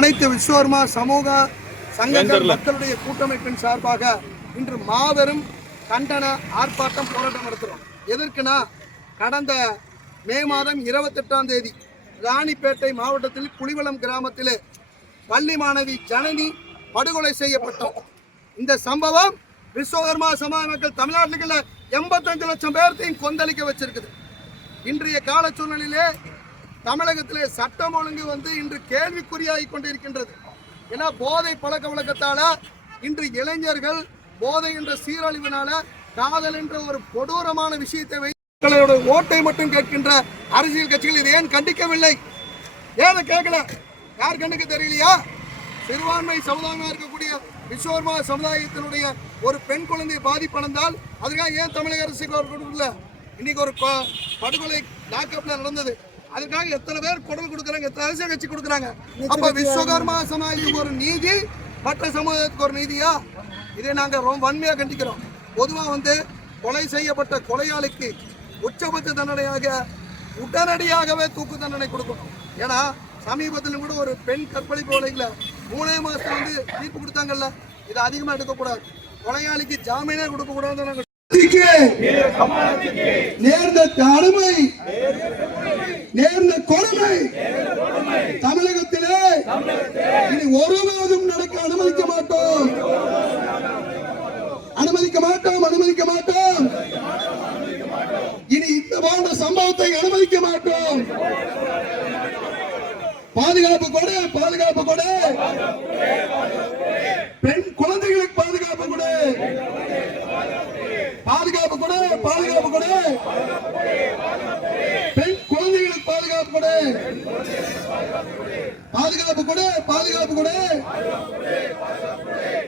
அனைத்து விஸ்வகர்மா சமூக சங்கங்கள் மக்களுடைய கூட்டமைப்பின் சார்பாக இன்று மாபெரும் கண்டன ஆர்ப்பாட்டம் போராட்டம் நடத்துகிறோம் எதற்குனா கடந்த மே மாதம் இருபத்தெட்டாம் தேதி ராணிப்பேட்டை மாவட்டத்தில் புலிவளம் கிராமத்திலே பள்ளி மாணவி ஜனனி படுகொலை செய்யப்பட்டோம். இந்த சம்பவம் விஸ்வகர்மா சமாஜ மக்கள் தமிழ்நாட்டில் எண்பத்தஞ்சு லட்சம் பேர்த்தையும் கொந்தளிக்க வச்சிருக்குது. இன்றைய கால சூழ்நிலையிலே தமிழகத்திலே சட்டம் ஒழுங்கு வந்து இன்று கேள்விக்குறியாகி கொண்டிருக்கின்றது. ஏன்னா போதை பழக்க வழக்கத்தால இன்று இளைஞர்கள் போதை என்ற சீரழிவினால காதல் என்ற ஒரு கொடூரமான விஷயத்தை வைத்து ஓட்டை மட்டும் கேட்கின்ற அரசியல் கட்சிகள் இதை ஏன் கண்டிக்கவில்லை? ஏன் கேட்கல. யார் கண்டுக்க தெரியலையா? சிறுபான்மை சமுதாயமாக இருக்கக்கூடிய விஸ்வர்மா சமுதாயத்தினுடைய ஒரு பெண் குழந்தை பாதிப்படைந்தால் அதுக்காக ஏன் தமிழக அரசுக்கு இன்னைக்கு ஒரு படுகொலை லாக்அப்ல நடந்தது. அதுக்காக எத்தனை பேர் குரல் கொடுக்குறாங்க எத்தனை அரசியல் கட்சி கொடுக்குறாங்க? அப்ப விஸ்வகர்மா சமுதாயத்துக்கு ஒரு நீதி மற்ற சமுதாயத்துக்கு ஒரு நீதியா? இதை நாங்க ரொம்ப வன்மையா கண்டிக்கிறோம். பொதுவா வந்து கொலை செய்யப்பட்ட கொலையாளிக்கு உச்சபட்ச தண்டனையாக உடனடியாகவே தூக்கு தண்டனை கொடுக்கணும். ஏன்னா சமீபத்தில் கூட ஒரு பெண் கற்பழிப்பு கொலையில மூணே மாசத்துல வந்து தீர்ப்பு கொடுத்தாங்கல்ல இது அதிகமா எடுக்கக்கூடாது. கொலையாளிக்கு ஜாமீனே கொடுக்க கூடாது நேர்ந்த அருமை நேர்ந்த கொடுமை. தமிழகத்திலே இனி ஒருபோதும் நடக்க அனுமதிக்க மாட்டோம். அனுமதிக்க மாட்டோம் அனுமதிக்க மாட்டோம். இனி இந்த போன்ற சம்பவத்தை அனுமதிக்க மாட்டோம். பாதுகாப்பு கொடு பாதுகாப்பு கொடு பெண் குழந்தைகளுக்கு பாதுகாப்பு கொடு பாதுகாப்பு கொடு பாதுகாப்பு கொடு பெண் குழந்தைகளுக்கு பாதுகாப்பு கொடு. பாதுகாப்பு கொடு பாதுகாப்பு கொடு.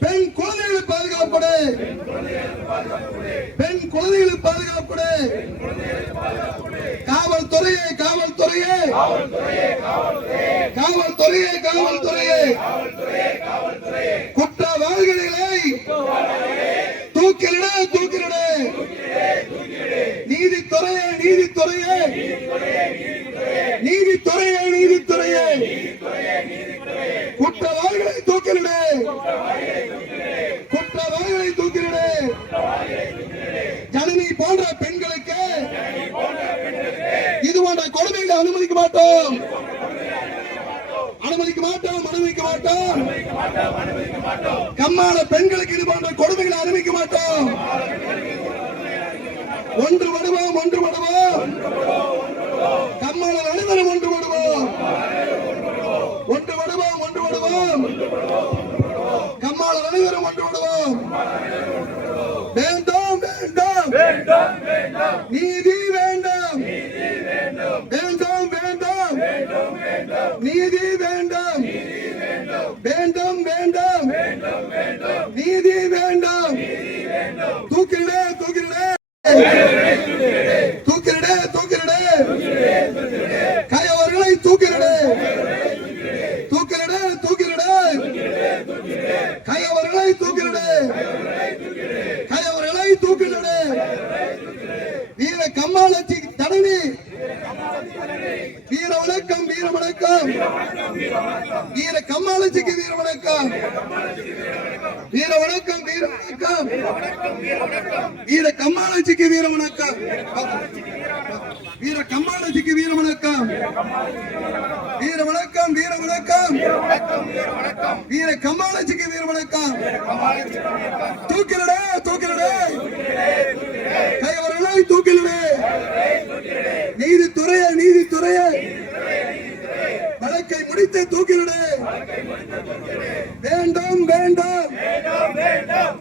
பெண் குழந்தைகளுக்கு பாதுகாப்பு கொடு. பெண் குழந்தைகளுக்கு பாதுகாப்பு கொடு. காவல்துறையே காவல்துறையே. காவல்துறையே காவல்துறையே. குற்றவாளிகளை தூக்கிலிட தூக்கிலிட. நீதித்துறையே. நீதித்துறையே நீதித்துறையே. குற்றவாளிகளை தூக்கிலிட. குற்றவாளிகளை தூக்கிலிட. ஜனனி போன்ற பெண்களுக்கு இது போன்ற கொடுமைகளை அனுமதிக்க மாட்டோம். அனுமதிக்க மாட்டோம் அனுமதிக்க மாட்டோம். கம்மாள பெண்களுக்கு இது போன்ற கொடுமைகளை அனுமதிக்க மாட்டோம். ஒன்றுபடுவோம் விடுவோம் ஒன்று விடுவோம் அனைவரும் ஒன்றுபடுவோம் விடுவோம் ஒன்றுபடுவோம் விடுவோம் அனைவரும் ஒன்றுபடுவோம் வேண்டாம் வேண்டாம். நீதி வேண்டாம். வேண்டாம் வேண்டாம். நீதி வேண்டாம். வேண்டாம் வேண்டாம். நீதி வேண்டாம். தூக்கிட தூக்கிட தூக்கிட கையவர்களை தூக்கிட தூக்கிட தூக்கிட கையவர்களை தூக்கிட கையவர்களை தூக்கிட வீர கம்மாளச்சி தடனி வீர வணக்கம் வீர வணக்கம். வீர கம்மாளச்சிக்கு வீர வணக்கம். வீர வணக்கம். வணக்கம் வீர கம்மாளஜிக்கு வீர வணக்கம். வீர கம்மாளச்சிக்கு வீர வணக்கம். வீர வணக்கம் வீர வணக்கம். வீர கம்மாளச்சிக்கு வீர வணக்கம். தூக்கிலடே தூக்கிலடே. கைவரலை தூக்கிலடே. நீதித்துறைய நீதித்துறைய. வழக்கை முடித்து தூக்கிலடே.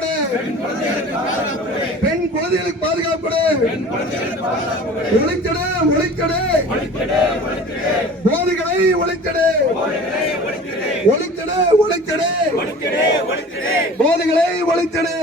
கொடு பெண் குழந்தைகளுக்கு பாதுகாப்பு கொடு ஒழிக்கடு ஒழிக்கடு. போதைகளை ஒழிக்கடு. ஒழிக்கடு ஒழிக்கடு. போதைகளை ஒழித்திடு